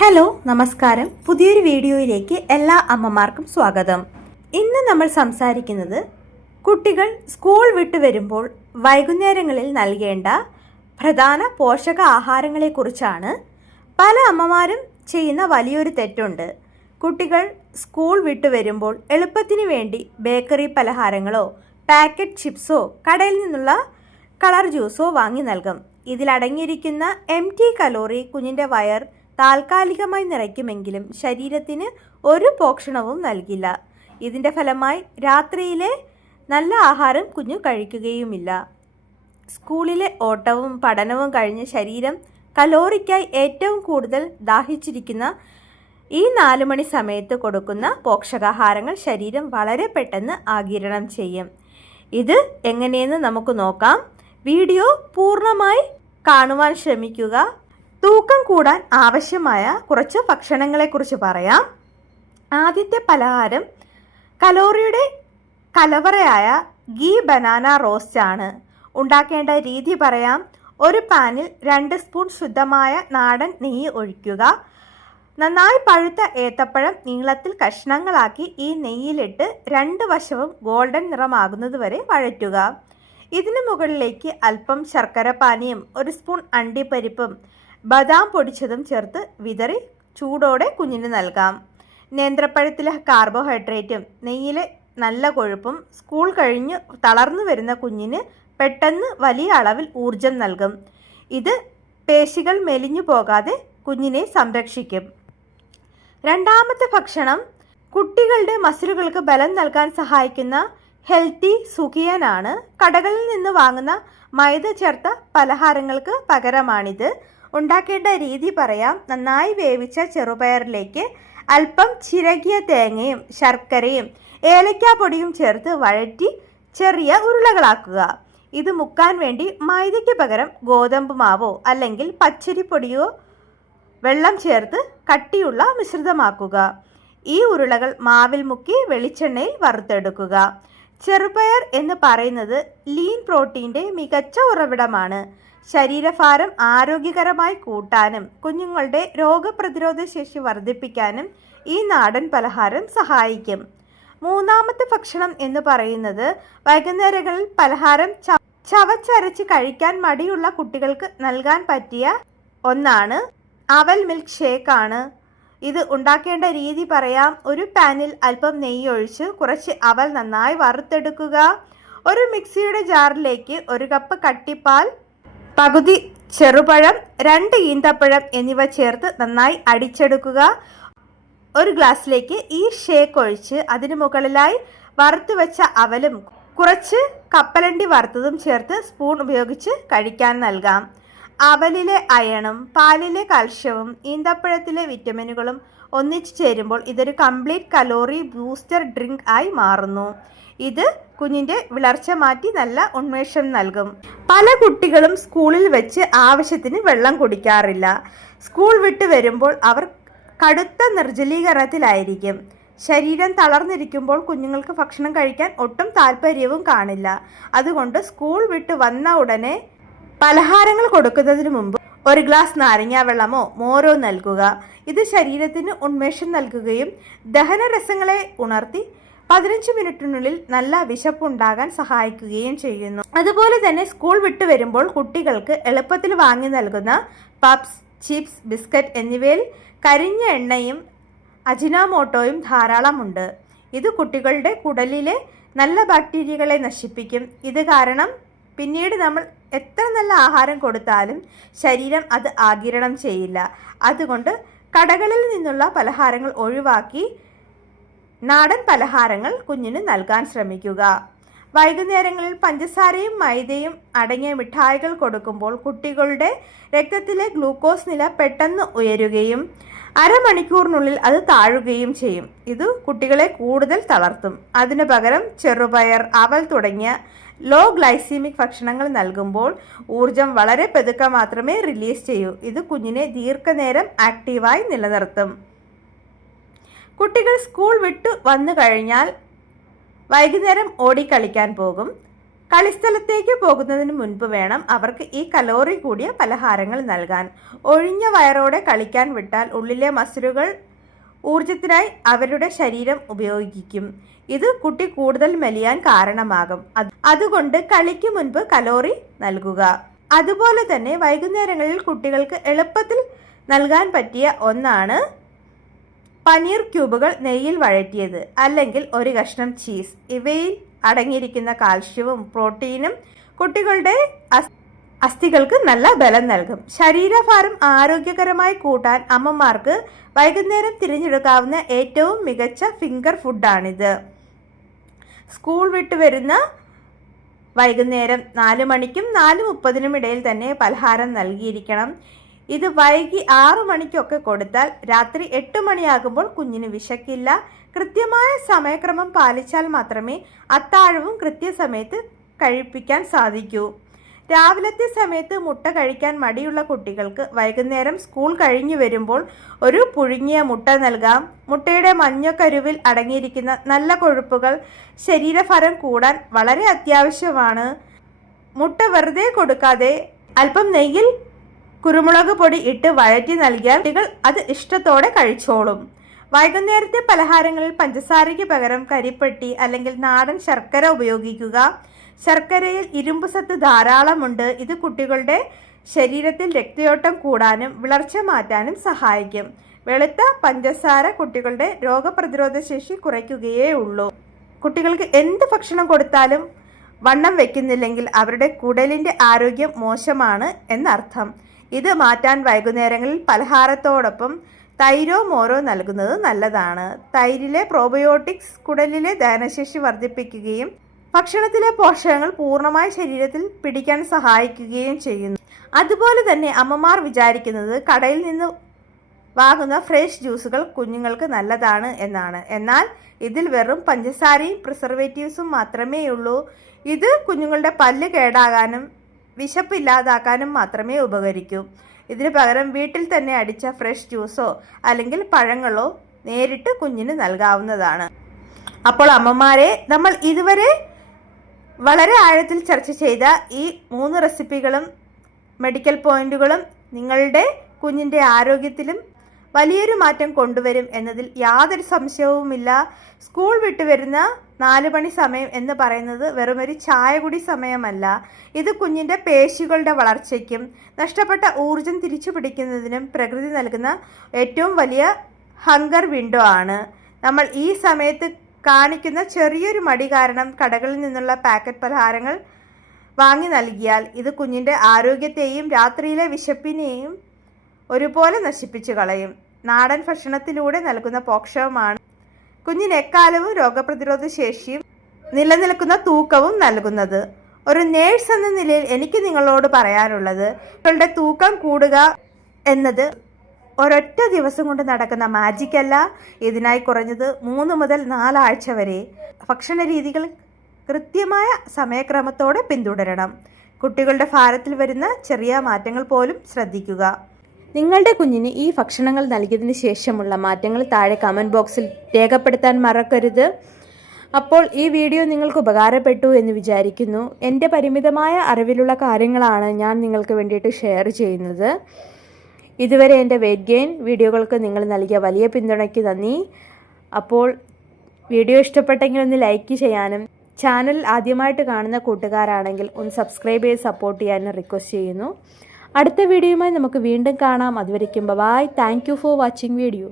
Hello നമസ്കാരം. പുതിയൊരു വീഡിയോയിലേക്ക് എല്ലാ അമ്മമാർക്കും സ്വാഗതം. ഇന്ന് നമ്മൾ സംസാരിക്കുന്നത് കുട്ടികൾ സ്കൂൾ വിട്ടു വരുമ്പോൾ വൈകുന്നേരങ്ങളിൽ നൽകേണ്ട പ്രധാന പോഷക ആഹാരങ്ങളെക്കുറിച്ചാണ്. പല അമ്മമാരും ചെയ്യുന്ന വലിയൊരു തെറ്റുണ്ട്. കുട്ടികൾ സ്കൂൾ വിട്ടു വരുമ്പോൾ എളുപ്പത്തിന് വേണ്ടി ബേക്കറി പലഹാരങ്ങളോ പാക്കറ്റ് ചിപ്സോ കടയിൽ നിന്നുള്ള കളർ ജ്യൂസോ വാങ്ങി നൽകും. ഇതിലടങ്ങിയിരിക്കുന്ന എംറ്റി കലോറി കുഞ്ഞിൻ്റെ വയർ താൽക്കാലികമായി നിറയ്ക്കുമെങ്കിലും ശരീരത്തിന് ഒരു പോഷണവും നൽകില്ല. ഇതിൻ്റെ ഫലമായി രാത്രിയിലെ നല്ല ആഹാരം കുഞ്ഞു കഴിക്കുകയുമില്ല. സ്കൂളിലെ ഓട്ടവും പഠനവും കഴിഞ്ഞ് ശരീരം കലോറിക്കായി ഏറ്റവും കൂടുതൽ ദാഹിച്ചിരിക്കുന്ന ഈ 4 മണി സമയത്ത് കൊടുക്കുന്ന പോഷകാഹാരങ്ങൾ ശരീരം വളരെ പെട്ടെന്ന് ആഗിരണം ചെയ്യും. ഇത് എങ്ങനെയെന്ന് നമുക്ക് നോക്കാം. വീഡിയോ പൂർണ്ണമായി കാണുവാൻ ശ്രമിക്കുക. തൂക്കം കൂടാൻ ആവശ്യമായ കുറച്ച് ഭക്ഷണങ്ങളെക്കുറിച്ച് പറയാം. ആദ്യത്തെ പലഹാരം കലോറിയുടെ കലവറയായ ഗീ ബനാന റോസ്റ്റ് ആണ്. ഉണ്ടാക്കേണ്ട രീതി പറയാം. ഒരു പാനിൽ 2 സ്പൂൺ ശുദ്ധമായ നാടൻ നെയ്യ് ഒഴിക്കുക. നന്നായി പഴുത്ത ഏത്തപ്പഴം നീളത്തിൽ കഷ്ണങ്ങളാക്കി ഈ നെയ്യിലിട്ട് 2 വശവും ഗോൾഡൻ നിറമാകുന്നത് വരെ വഴറ്റുക. ഇതിന് മുകളിലേക്ക് അല്പം ശർക്കര പാനിയും 1 സ്പൂൺ അണ്ടിപ്പരിപ്പും ബദാം പൊടിച്ചതും ചേർത്ത് വിതറി ചൂടോടെ കുഞ്ഞിന് നൽകാം. നേന്ത്രപ്പഴത്തിലെ കാർബോഹൈഡ്രേറ്റും നെയ്യിലെ നല്ല കൊഴുപ്പും സ്കൂൾ കഴിഞ്ഞ് തളർന്നു വരുന്ന കുഞ്ഞിന് പെട്ടെന്ന് വലിയ അളവിൽ ഊർജം നൽകും. ഇത് പേശികൾ മെലിഞ്ഞു പോകാതെ കുഞ്ഞിനെ സംരക്ഷിക്കും. രണ്ടാമത്തെ ഭക്ഷണം കുട്ടികളുടെ മസിലുകൾക്ക് ബലം നൽകാൻ സഹായിക്കുന്ന ഹെൽത്തി സുഖിയനാണ്. കടകളിൽ നിന്ന് വാങ്ങുന്ന മൈദ ചേർത്ത പലഹാരങ്ങൾക്ക് പകരമാണിത്. ഉണ്ടാക്കേണ്ട രീതി പറയാം. നന്നായി വേവിച്ച ചെറുപയറിലേക്ക് അല്പം ചിരകിയ തേങ്ങയും ശർക്കരയും ഏലക്കാപ്പൊടിയും ചേർത്ത് വഴറ്റി ചെറിയ ഉരുളകളാക്കുക. ഇത് മുക്കാൻ വേണ്ടി മൈദയ്ക്ക് പകരം ഗോതമ്പ് മാവോ അല്ലെങ്കിൽ പച്ചരിപ്പൊടിയോ വെള്ളം ചേർത്ത് കട്ടിയുള്ള മിശ്രിതമാക്കുക. ഈ ഉരുളകൾ മാവിൽ മുക്കി വെളിച്ചെണ്ണയിൽ വറുത്തെടുക്കുക. ചെറുപയർ എന്ന് പറയുന്നത് ലീൻ പ്രോട്ടീൻ്റെ മികച്ച ഉറവിടമാണ്. ശരീരഭാരം ആരോഗ്യകരമായി കൂട്ടാനും കുഞ്ഞുങ്ങളുടെ രോഗപ്രതിരോധ ശേഷി വർദ്ധിപ്പിക്കാനും ഈ നാടൻ പലഹാരം സഹായിക്കും. മൂന്നാമത്തെ ഭക്ഷണം എന്ന് പറയുന്നത് വൈകുന്നേരങ്ങളിൽ പലഹാരം ചവച്ചരച്ച് കഴിക്കാൻ മടിയുള്ള കുട്ടികൾക്ക് നൽകാൻ പറ്റിയ ഒന്നാണ്. അവൽ മിൽക്ക് ഷേക്ക് ആണ്. ഇത് ഉണ്ടാക്കേണ്ട രീതി പറയാം. ഒരു പാനിൽ അല്പം നെയ്യ് ഒഴിച്ച് കുറച്ച് അവൽ നന്നായി വറുത്തെടുക്കുക. ഒരു മിക്സിയുടെ ജാറിലേക്ക് 1 കപ്പ് കട്ടിപ്പാൽ, പകുതി ചെറുപഴം, 2 ഈന്തപ്പഴം എന്നിവ ചേർത്ത് നന്നായി അടിച്ചെടുക്കുക. ഒരു ഗ്ലാസ്സിലേക്ക് ഈ ഷേക്ക് ഒഴിച്ച് അതിന് മുകളിലായി വറുത്തു വെച്ച അവലും കുറച്ച് കപ്പലണ്ടി വറുത്തതും ചേർത്ത് സ്പൂൺ ഉപയോഗിച്ച് കഴിക്കാൻ നൽകാം. അവലിലെ അയണും പാലിലെ കാൽഷ്യവും ഈന്തപ്പഴത്തിലെ വിറ്റമിനുകളും ഒന്നിച്ചു ചേരുമ്പോൾ ഇതൊരു കംപ്ലീറ്റ് കലോറി ബൂസ്റ്റർ ഡ്രിങ്ക് ആയി മാറുന്നു. ഇത് കുഞ്ഞിൻ്റെ വിളർച്ച മാറ്റി നല്ല ഉന്മേഷം നൽകും. പല കുട്ടികളും സ്കൂളിൽ വെച്ച് ആവശ്യത്തിന് വെള്ളം കുടിക്കാറില്ല. സ്കൂൾ വിട്ട് വരുമ്പോൾ അവർ കടുത്ത നിർജ്ജലീകരണത്തിലായിരിക്കും. ശരീരം തളർന്നിരിക്കുമ്പോൾ കുഞ്ഞുങ്ങൾക്ക് ഭക്ഷണം കഴിക്കാൻ ഒട്ടും താല്പര്യവും കാണില്ല. അതുകൊണ്ട് സ്കൂൾ വിട്ട് വന്ന ഉടനെ പലഹാരങ്ങൾ കൊടുക്കുന്നതിന് മുമ്പ് 1 ഗ്ലാസ് നാരങ്ങാ വെള്ളമോ മോരോ നൽകുക. ഇത് ശരീരത്തിന് ഉന്മേഷം നൽകുകയും ദഹനരസങ്ങളെ ഉണർത്തി 15 മിനിറ്റിനുള്ളിൽ നല്ല വിശപ്പുണ്ടാകാൻ സഹായിക്കുകയും ചെയ്യുന്നു. അതുപോലെ തന്നെ സ്കൂൾ വിട്ടു വരുമ്പോൾ കുട്ടികൾക്ക് എളുപ്പത്തിൽ വാങ്ങി നൽകുന്ന പപ്സ്, ചിപ്സ്, ബിസ്ക്കറ്റ് എന്നിവയിൽ കരിഞ്ഞ എണ്ണയും അജിനോമോട്ടോയും ധാരാളമുണ്ട്. ഇത് കുട്ടികളുടെ കുടലിലെ നല്ല ബാക്ടീരിയകളെ നശിപ്പിക്കും. ഇത് കാരണം പിന്നീട് നമ്മൾ എത്ര നല്ല ആഹാരം കൊടുത്താലും ശരീരം അത് ആഗിരണം ചെയ്യില്ല. അതുകൊണ്ട് കടകളിൽ നിന്നുള്ള പലഹാരങ്ങൾ ഒഴിവാക്കി നാടൻ പലഹാരങ്ങൾ കുഞ്ഞിന് നൽകാൻ ശ്രമിക്കുക. വൈകുന്നേരങ്ങളിൽ പഞ്ചസാരയും മൈദയും അടങ്ങിയ മിഠായികൾ കൊടുക്കുമ്പോൾ കുട്ടികളുടെ രക്തത്തിലെ ഗ്ലൂക്കോസ് നില പെട്ടെന്ന് ഉയരുകയും അരമണിക്കൂറിനുള്ളിൽ അത് താഴുകയും ചെയ്യും. ഇത് കുട്ടികളെ കൂടുതൽ തളർത്തും. അതിനു പകരം ചെറുപയർ, അവൽ തുടങ്ങിയ ലോ ഗ്ലൈസീമിക് ഭക്ഷണങ്ങൾ നൽകുമ്പോൾ ഊർജം വളരെ പതുക്കെ മാത്രമേ റിലീസ് ചെയ്യൂ. ഇത് കുഞ്ഞിനെ ദീർഘനേരം ആക്റ്റീവായി നിലനിർത്തും. കുട്ടികൾ സ്കൂൾ വിട്ടു വന്നു കഴിഞ്ഞാൽ വൈകുന്നേരം ഓടിക്കളിക്കാൻ പോകും. കളിസ്ഥലത്തേക്ക് പോകുന്നതിന് മുൻപ് വേണം അവർക്ക് ഈ കലോറി കൂടിയ പലഹാരങ്ങൾ നൽകാൻ. ഒഴിഞ്ഞ വയറോടെ കളിക്കാൻ വിട്ടാൽ ഉള്ളിലെ മസിലുകൾ ഊർജത്തിനായി അവരുടെ ശരീരം ഉപയോഗിക്കും. ഇത് കുട്ടി കൂടുതൽ മെലിയാൻ കാരണമാകും. അതുകൊണ്ട് കളിക്ക് മുൻപ് കലോറി നൽകുക. അതുപോലെ തന്നെ വൈകുന്നേരങ്ങളിൽ കുട്ടികൾക്ക് എളുപ്പത്തിൽ നൽകാൻ പറ്റിയ ഒന്നാണ് പനീർ ക്യൂബുകൾ നെയ്യിൽ വഴറ്റിയത്, അല്ലെങ്കിൽ ഒരു കഷ്ണം ചീസ്. ഇവയിൽ അടങ്ങിയിരിക്കുന്ന കാൽഷ്യവും പ്രോട്ടീനും കുട്ടികളുടെ അസ്ഥികൾക്ക് നല്ല ബലം നൽകും. ശരീരഭാരം ആരോഗ്യകരമായി കൂട്ടാൻ അമ്മമാർക്ക് വൈകുന്നേരം തിരഞ്ഞെടുക്കാവുന്ന ഏറ്റവും മികച്ച ഫിംഗർ ഫുഡാണിത്. സ്കൂൾ വിട്ട് വരുന്ന വൈകുന്നേരം 4 മണിക്കും 4:30 ഇടയിൽ തന്നെ പലഹാരം നൽകിയിരിക്കണം. ഇത് വൈകി 6 മണിക്കൊക്കെ കൊടുത്താൽ രാത്രി 8 മണിയാകുമ്പോൾ കുഞ്ഞിന് വിശക്കില്ല. കൃത്യമായ സമയക്രമം പാലിച്ചാൽ മാത്രമേ അത്താഴവും കൃത്യസമയത്ത് കഴിപ്പിക്കാൻ സാധിക്കൂ. രാവിലത്തെ സമയത്ത് മുട്ട കഴിക്കാൻ മടിയുള്ള കുട്ടികൾക്ക് വൈകുന്നേരം സ്കൂൾ കഴിഞ്ഞു വരുമ്പോൾ ഒരു പുഴുങ്ങിയ മുട്ട നൽകാം. മുട്ടയുടെ മഞ്ഞക്കരുവിൽ അടങ്ങിയിരിക്കുന്ന നല്ല കൊഴുപ്പുകൾ ശരീരഭാരം കൂടാൻ വളരെ അത്യാവശ്യമാണ്. മുട്ട വെറുതെ കൊടുക്കാതെ അല്പം നെയ്യിൽ കുരുമുളക് പൊടി ഇട്ട് വഴറ്റി നൽകിയാൽ കുട്ടികൾ അത് ഇഷ്ടത്തോടെ കഴിച്ചോളും. വൈകുന്നേരത്തെ പലഹാരങ്ങളിൽ പഞ്ചസാരയ്ക്ക് പകരം കരിപ്പെട്ടി അല്ലെങ്കിൽ നാടൻ ശർക്കര ഉപയോഗിക്കുക. ശർക്കരയിൽ ഇരുമ്പ് സത്ത് ധാരാളമുണ്ട്. ഇത് കുട്ടികളുടെ ശരീരത്തിൽ രക്തയോട്ടം കൂടാനും വിളർച്ച മാറ്റാനും സഹായിക്കും. വെളുത്ത പഞ്ചസാര കുട്ടികളുടെ രോഗപ്രതിരോധ ശേഷി കുറയ്ക്കുകയേ ഉള്ളൂ. കുട്ടികൾക്ക് എന്ത് ഭക്ഷണം കൊടുത്താലും വണ്ണം വെക്കുന്നില്ലെങ്കിൽ അവരുടെ കുടലിൻ്റെ ആരോഗ്യം മോശമാണ് എന്നർത്ഥം. ഇത് മാറ്റാൻ വൈകുന്നേരങ്ങളിൽ പലഹാരത്തോടൊപ്പം തൈരോ മോരോ നൽകുന്നത് നല്ലതാണ്. തൈരിലെ പ്രോബയോട്ടിക്സ് കുടലിലെ ദഹനശേഷി വർദ്ധിപ്പിക്കുകയും ഭക്ഷണത്തിലെ പോഷകങ്ങൾ പൂർണ്ണമായി ശരീരത്തിൽ പിടിക്കാൻ സഹായിക്കുകയും ചെയ്യുന്നു. അതുപോലെ തന്നെ അമ്മമാർ വിചാരിക്കുന്നത് കടയിൽ നിന്ന് വാങ്ങുന്ന ഫ്രഷ് ജ്യൂസുകൾ കുഞ്ഞുങ്ങൾക്ക് നല്ലതാണ് എന്നാണ്. എന്നാൽ ഇതിൽ വെറും പഞ്ചസാരയും പ്രിസർവേറ്റീവ്സും മാത്രമേ ഉള്ളൂ. ഇത് കുഞ്ഞുങ്ങളുടെ പല്ല് കേടാകാനും വിശപ്പ് ഇല്ലാതാക്കാനും മാത്രമേ ഉപകരിക്കൂ. ഇതിനു പകരം വീട്ടിൽ തന്നെ അടിച്ച ഫ്രഷ് ജ്യൂസോ അല്ലെങ്കിൽ പഴങ്ങളോ നേരിട്ട് കുഞ്ഞിന് നൽകാവുന്നതാണ്. അപ്പോൾ അമ്മമാരെ, നമ്മൾ ഇതുവരെ വളരെ ആഴത്തിൽ ചർച്ച ചെയ്ത ഈ 3 റെസിപ്പികളും മെഡിക്കൽ പോയിന്റുകളും നിങ്ങളുടെ കുഞ്ഞിൻ്റെ ആരോഗ്യത്തിലും വലിയൊരു മാറ്റം കൊണ്ടുവരും എന്നതിൽ യാതൊരു സംശയവുമില്ല. സ്കൂൾ വിട്ടു വരുന്ന 4 മണി സമയം എന്ന് പറയുന്നത് വെറുമൊരു ചായ കുടി സമയമല്ല. ഇത് കുഞ്ഞിൻ്റെ പേശികളുടെ വളർച്ചയ്ക്കും നഷ്ടപ്പെട്ട ഊർജം തിരിച്ചു പിടിക്കുന്നതിനും പ്രകൃതി നൽകുന്ന ഏറ്റവും വലിയ ഹങ്കർ വിൻഡോ ആണ്. നമ്മൾ ഈ സമയത്ത് കാണിക്കുന്ന ചെറിയൊരു മടി കാരണം കടകളിൽ നിന്നുള്ള പാക്കറ്റ് പലഹാരങ്ങൾ വാങ്ങി നൽകിയാൽ ഇത് കുഞ്ഞിൻ്റെ ആരോഗ്യത്തെയും രാത്രിയിലെ വിശപ്പിനെയും ഒരുപോലെ നശിപ്പിച്ചു കളയും. നാടൻ ഭക്ഷണത്തിലൂടെ നൽകുന്ന പോഷകമാണ് കുഞ്ഞിന് എക്കാലവും രോഗപ്രതിരോധ ശേഷിയും നിലനിൽക്കുന്ന തൂക്കവും നൽകുന്നത്. ഒരു നേഴ്സ് എന്ന നിലയിൽ എനിക്ക് നിങ്ങളോട് പറയാനുള്ളത്, നിങ്ങളുടെ തൂക്കം കൂടുക എന്നത് ഒരൊറ്റ ദിവസം കൊണ്ട് നടക്കുന്ന മാജിക് അല്ല. ഇതിനായി കുറഞ്ഞത് 3 മുതൽ 4 ആഴ്ച വരെ ഭക്ഷണ രീതികൾ കൃത്യമായ സമയക്രമത്തോടെ പിന്തുടരണം. കുട്ടികളുടെ ഭാരത്തിൽ വരുന്ന ചെറിയ മാറ്റങ്ങൾ പോലും ശ്രദ്ധിക്കുക. നിങ്ങളുടെ കുഞ്ഞിന് ഈ ഭക്ഷണങ്ങൾ നൽകിയതിന് ശേഷമുള്ള മാറ്റങ്ങൾ താഴെ കമൻറ്റ് ബോക്സിൽ രേഖപ്പെടുത്താൻ മറക്കരുത്. അപ്പോൾ ഈ വീഡിയോ നിങ്ങൾക്ക് ഉപകാരപ്പെട്ടു എന്ന് വിചാരിക്കുന്നു. എൻ്റെ പരിമിതമായ അറിവിലുള്ള കാര്യങ്ങളാണ് ഞാൻ നിങ്ങൾക്ക് വേണ്ടിയിട്ട് ഷെയർ ചെയ്യുന്നത്. ഇതുവരെ എൻ്റെ വെയ്റ്റ് ഗെയിൻ വീഡിയോകൾക്ക് നിങ്ങൾ നൽകിയ വലിയ പിന്തുണയ്ക്ക് നന്ദി. അപ്പോൾ വീഡിയോ ഇഷ്ടപ്പെട്ടെങ്കിൽ ഒന്ന് ലൈക്ക് ചെയ്യാനും ചാനൽ ആദ്യമായിട്ട് കാണുന്ന കൂട്ടുകാരാണെങ്കിൽ ഒന്ന് സബ്സ്ക്രൈബ് ചെയ്ത് സപ്പോർട്ട് ചെയ്യാനും റിക്വസ്റ്റ് ചെയ്യുന്നു. അടുത്ത വീഡിയോയുമായി നമുക്ക് വീണ്ടും കാണാം. അതുവരയ്ക്കും bye. Thank you for watching video.